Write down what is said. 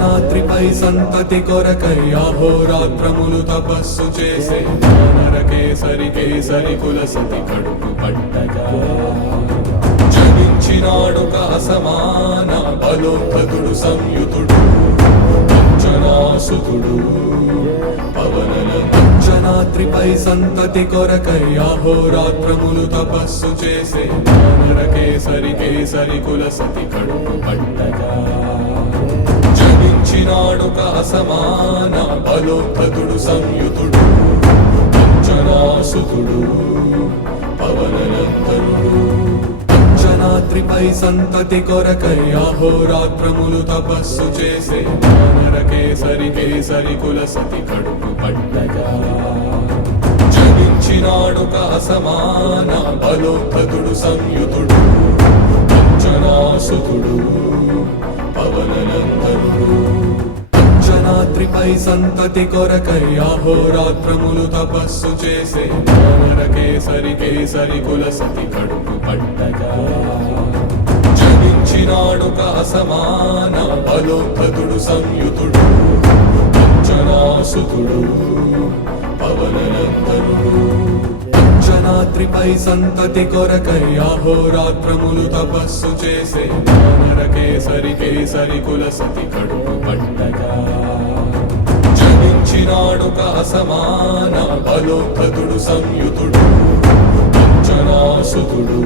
అంజనాద్రిపై సంతతి కొరకై అహోరాత్రములు తపస్సు చేసే నరకేసరి కేసరి కులసతి కడుపు పట్టగా జనించినాడొక అసమాన బలోద్ధతుడు సంయుతుడు అంజనాసుతుడు అంజనాద్రిపై సంతతి కొరకై అహోరాత్రములు తపస్సు చేసే నరకేసరి కేసరి కులసతి కడుపు పట్టగా జనించినాడొక అసమాన బలోద్ధతుడు సంయుతుడు అంజనాసుతుడు పవననందనుడు అంజనాద్రిపై సంతతి కొరకై అహోరాత్రములు తపస్సు చేసే నరకేసరి కేసరి కులసతి కడుపు పట్టగా జనించినాడొక అసమాన బలోద్ధతుడు సంయుతుడు అంజనాసుతుడు పవననందనుడు అంజనాద్రిపై సంతతి కొరకై అహోరాత్రములు తపస్సు చేసే నరకేసరి కేసరి కులసతి కడుపు పట్టగా జనించినాడొక అసమాన బలోద్ధతుడు సంయుతుడు అంజనాసుతుడు పవననందనుడు అంజనాద్రిపై సంతతి కొరకై అహోరాత్రములు తపస్సు చేసే నరకేసరి కేసరి కులసతి కడుపు పట్టగా జనించినాడొక అసమాన బలోద్ధతుడు సంయుతుడు అంజనాసుతుడు